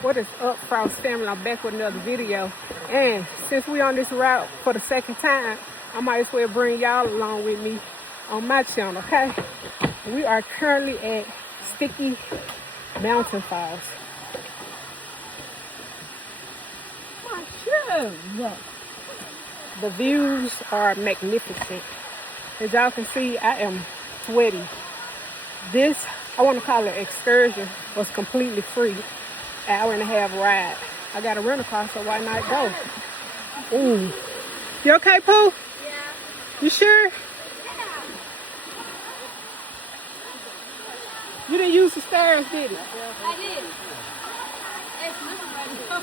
What is up, Frost family? I'm back with another video. And since we on this route for the second time, I might as well bring y'all along with me on my channel, okay? We are currently at Sticky Waterfall. My shoes. The views are magnificent. As y'all can see, I am sweaty. This, I want to call it excursion, was completely free. Hour and a half ride. I got a rental car, so why not go? Ooh. You okay, Pooh? Yeah. You sure? Yeah. You didn't use the stairs, did you? I did. It's moving right now.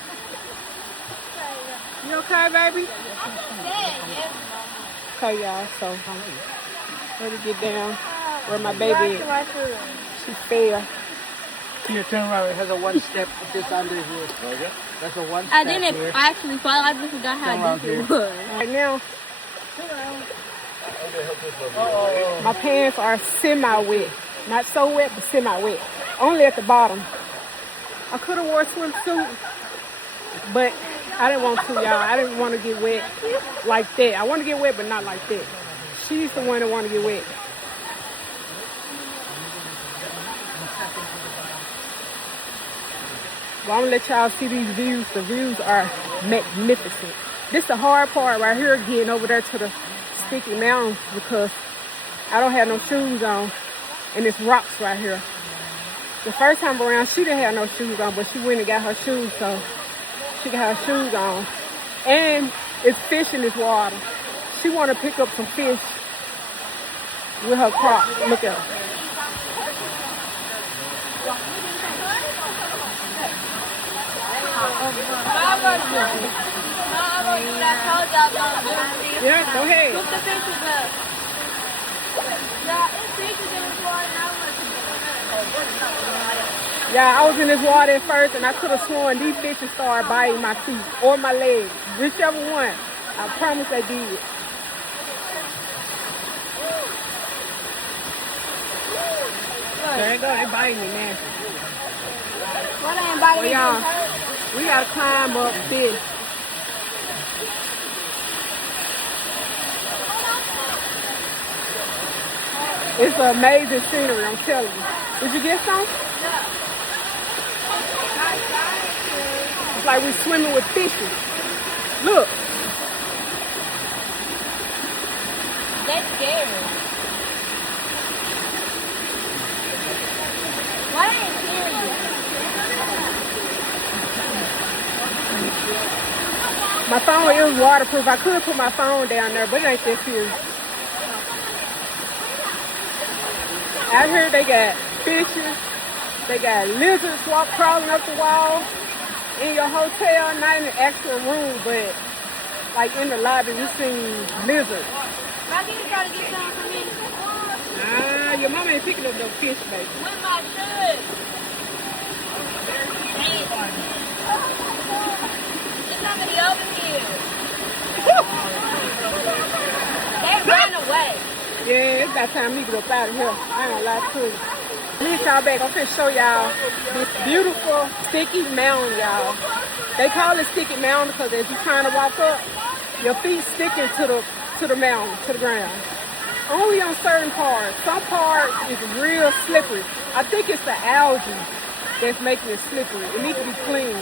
You okay, baby? Yeah. Okay, y'all, so let me get down where my baby is. She fell. Here, turn around. It has a one step just under here. Okay. That's a one step. I didn't here. actually fall. I just forgot how deep it was. Right now, my pants are semi-wet. Not so wet, but semi-wet. Only at the bottom. I could have wore a swimsuit, but I didn't want to, y'all. I didn't want to get wet like that. I want to get wet, but not like that. She's the one that want to get wet. Well, I'm gonna let y'all see these views. The views are magnificent. This is the hard part right here, getting over there to the Sticky Mountains, because I don't have no shoes on, and it's rocks right here. The first time around, she didn't have no shoes on, but she went and got her shoes, so she got her shoes on. And it's fish in this water. She want to pick up some fish with her crocs. Look at her. Yeah, go ahead. Put the fishes up. Yeah, it's fishes in the water. Yeah, I was in this water at first, and I could have sworn these fishes started biting my feet or my legs. Whichever one. I promise they did. There they go. They biting me, man. What ain't biting me? Y'all, we gotta climb up this. It's an amazing scenery, I'm telling you. Did you get some? It's like we're swimming with fishes. Look. That's scary. Why ain't serious? My phone is waterproof. I could put my phone down there, but it ain't that serious. Out here they got fishes, they got lizards crawling up the wall. In your hotel, not in the actual room, but like in the lobby, we seen lizards. I need to try to get some for me. Nah, your mama ain't picking up no fish, baby. With my shoes. It's not gonna be over here. They ran away. Yeah, it's about time we get up out of here. I ain't gonna lie to you. Let me y'all back. I'm finna show y'all this beautiful Sticky Mountain, y'all. They call it Sticky Mountain because as you're trying to walk up, your feet sticking to the mountain, to the ground. Only on certain parts. Some parts is real slippery. I think it's the algae that's making it slippery. It needs to be clean.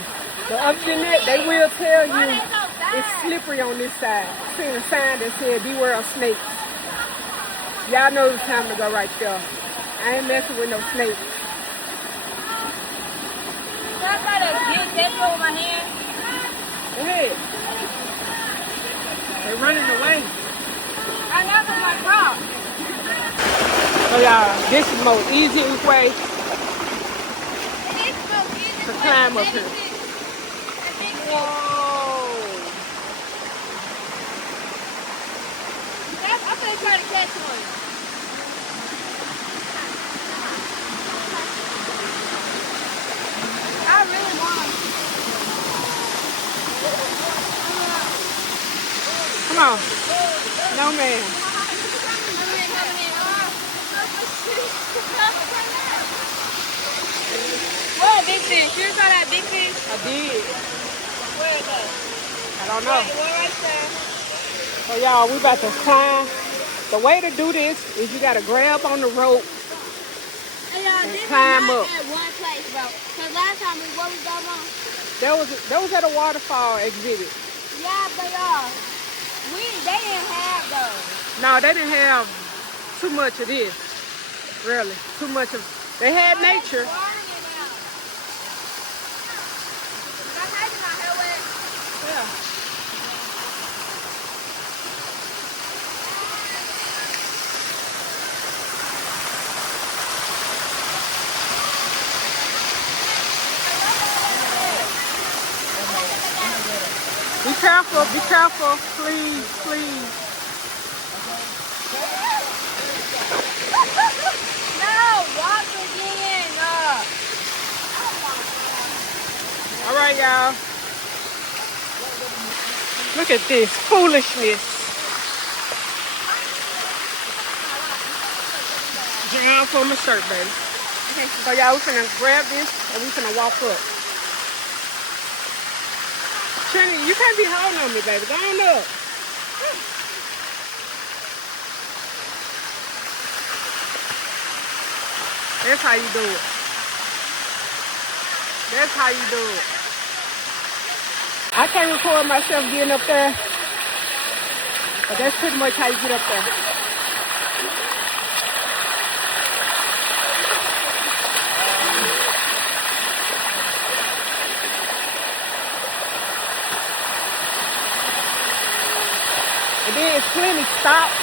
The option that they will tell you it's slippery on this side. I seen a sign that said beware of snakes. Y'all know it's time to go right there. I ain't messing with no snakes. Can I try to get that with my hand? Go ahead. They're running away. I got them my cross. So y'all, this is the most easiest way to climb up here. Whoa. I'm gonna try to catch one. I really want them. Come on. No, man. What a big fish. You saw that big fish? did. Where is that? I don't know. One right there. So y'all, we about to climb. The way to do this is you gotta grab on the rope Hey, y'all, and this climb is not up. at one place, bro. Cause last time what we got on? That was at a waterfall exhibit. Yeah, but y'all, they didn't have those. No, they didn't have too much of this. Really, too much of. They had nature. Yeah. Be careful, please, please. No, walk again. All right, y'all. Look at this foolishness. Jam for my shirt, baby. Okay, so y'all, we finna grab this and we finna walk up. Trinity, you can't be holding on me, baby. Go on up. That's how you do it. That's how you do it. I can't record myself getting up there, but that's pretty much how you get up there. And then it's plenty stops,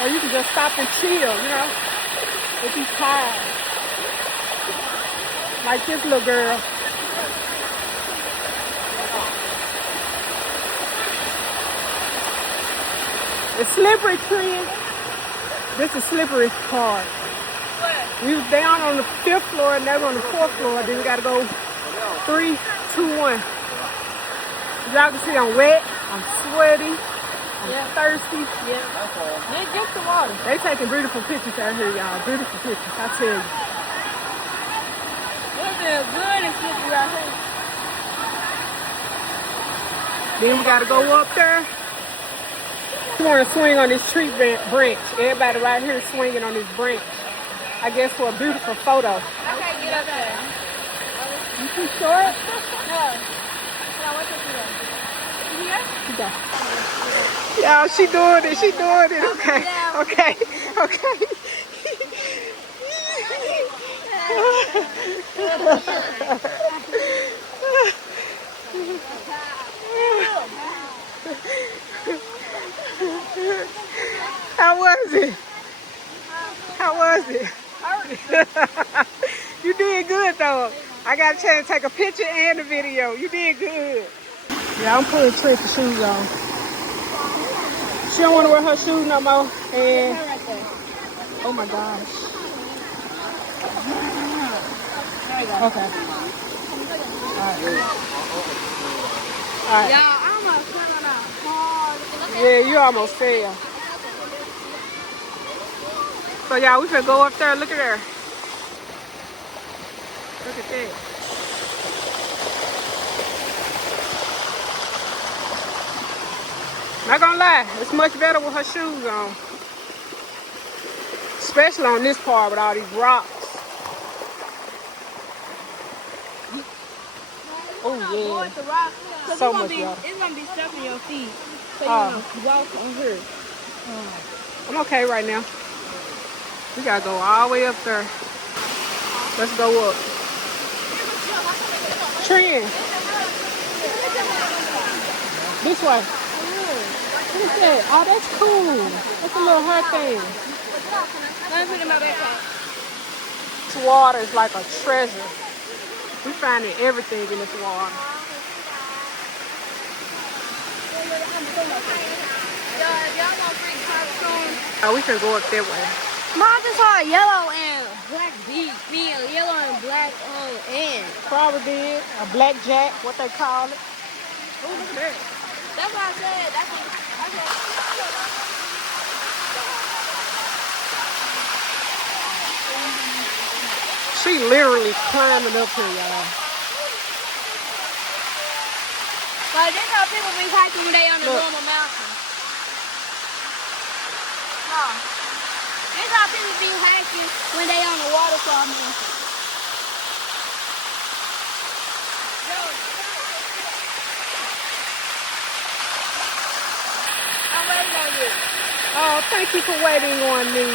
or you can just stop and chill, you know, if you're tired. Like this little girl. It's slippery, friend. This is slippery part. We was down on the 5th floor and they were on the 4th floor. Then we gotta go 3, 2, 1. Y'all can see I'm wet, I'm sweaty, I'm thirsty. Yeah. Then get the water. They taking beautiful pictures out here, y'all. Beautiful pictures, I tell you. It feels good and slippery right here. Then we gotta go up there. You want to swing on this tree branch. Everybody right here swinging on this branch. I guess for a beautiful photo. I can't get up there. You too short? No. No, what's up here? You go. Yeah, she doing it. She doing it. Okay. Okay. Okay. How was it? How was it? You did good though. I got a chance to take a picture and a video. You did good. Yeah, I'm putting Trent's shoes on. She don't want to wear her shoes no more. And oh my gosh. Okay. All right. Yeah, I'm almost coming out hard. Yeah, you almost fell. So y'all, we finna go up there. Look at her. Look at that. Not gonna lie, it's much better with her shoes on. Especially on this part with all these rocks. Oh yeah. So much better. It's gonna be stuck in your feet. So you wanna walk on her. I'm okay right now. We gotta go all the way up there. Let's go up. Trend. This way. What is that? Oh, that's cool. That's a little her thing. Let me put it in my backpack. This water is like a treasure. We finding everything in this water. Y'all gonna bring cartoons? Oh, we can go up that way. Mom just saw yellow and black beak. Yellow and black ant. Probably did. A blackjack, what they call it. Oh, look at that. That's what I said. That's what I said. She literally climbing up here, y'all. Like, this how people be hiking when they on the normal mountain. No. This how people be hiking when they on the waterfall mountain. I'm waiting on you. Oh, thank you for waiting on me.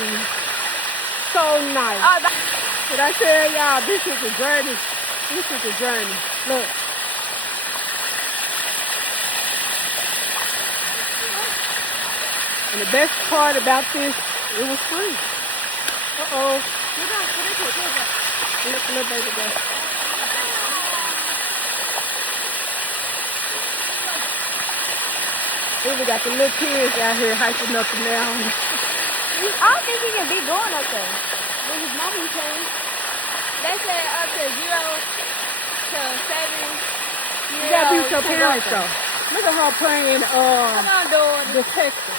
So nice. Did I tell y'all, this is a journey. This is a journey. Look. And the best part about this, it was free. Uh-oh. Let baby go. Then we got the little kids out here hiking up and down. I don't think he can be going up there. When his mommy came, they said up to 0 to 7 years. You gotta be with your parents though. Look at her playing Come on, daughter. detective.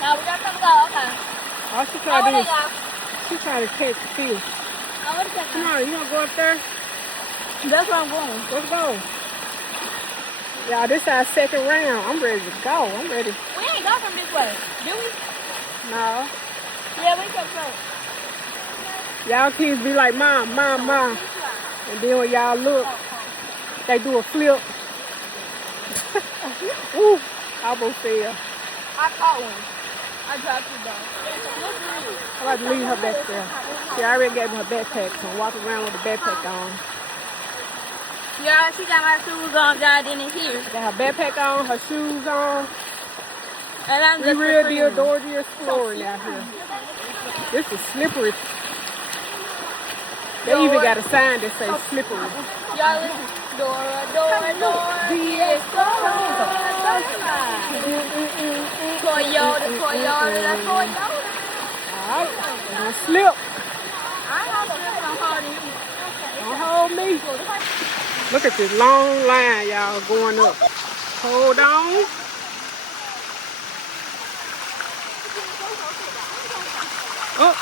Now we got something to go. Okay. All she trying to do is she's trying to catch fish. Come on, you wanna go up there? That's where I'm going. Let's go. Y'all, this is our second round. I'm ready to go. I'm ready. We ain't go from this way, do we? No. Yeah, we come first. Y'all kids be like, Mom, Mom, Mom. And then when y'all look, they do a flip. Ooh, I almost fell. I caught one. I dropped it down. I like to leave her back there. See, I already gave her backpack, so I'm walking around with the backpack on. Yeah, she got my shoes on, y'all didn't hear. Got her backpack on, her shoes on. And I'm We just real deal Dorothy exploring out here. This is slippery. They even got a sign that says slippery. Y'all listen. Dora, Dora, Dora, the Explorer. Toyota, Toyota, that's Toyota. Alright, don't slip. I don't slip, I'm holding you. Don't hold me. Look at this long line, y'all, going up. Hold on. Oh,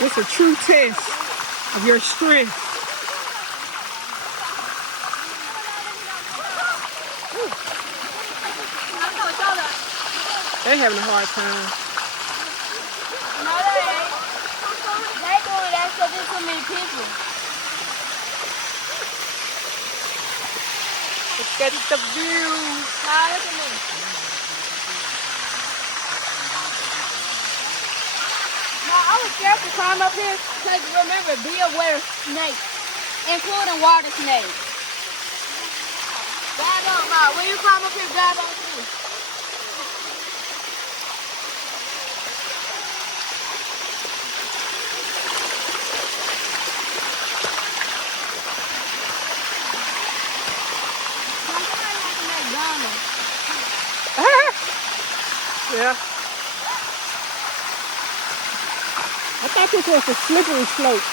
it's a true test of your strength. They having a hard time. No, they ain't. They doing that because there's so many people. Look at the view. Nah, look at me. No, I was scared to climb up here because remember, be aware of snakes, including water snakes. Grab on, Ma. When you climb up here, grab on too. Yeah. I thought this was a slippery slope.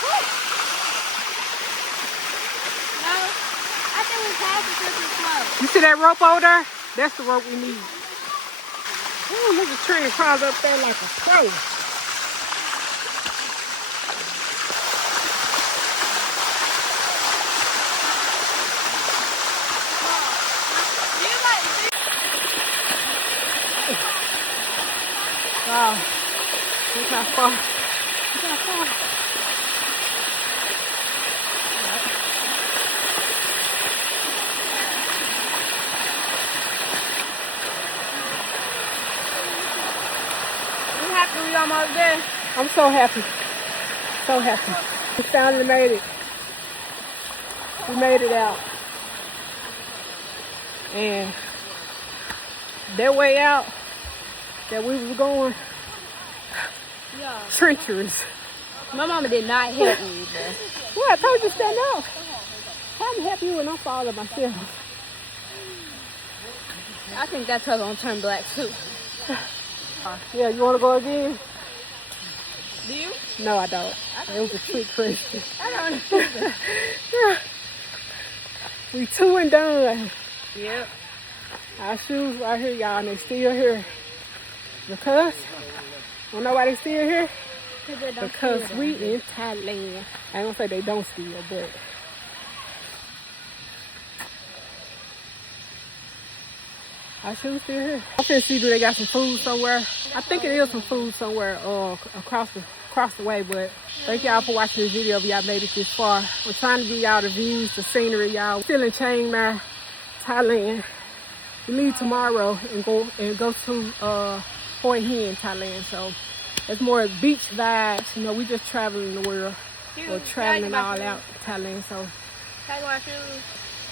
No, I think we passed the slippery slope. You see that rope over there? That's the rope we need. Oh, look at Trinity crawls up there like a pro. Wow, look how far. Look how far. We happy we almost there. I'm so happy. So happy. We finally made it. We made it out. And that way out that we was going, Yeah. treacherous. My mama did not help me, bro. What? I told you to stand up. How to help you when I'm falling myself? I think that's her gonna turn black too. Yeah, you want to go again? Do you? No, I don't. It was a trick question. I don't know. We two and done. Yep. Our shoes right here, y'all, and they still here. Because, don't know why they still here? Because we in Thailand. I ain't gonna say they don't steal, but our shoes still here. I'm finna see, do they got some food somewhere? I think it is some food somewhere across the way, but thank y'all for watching this video if y'all made it this far. We're trying to give y'all the views, the scenery, y'all. Still in Chiang Mai, Thailand. We leave tomorrow and go to Hoi Hin, Thailand. So it's more beach vibes. You know, we just traveling the world. We're traveling all out Thailand. So Take my shoes.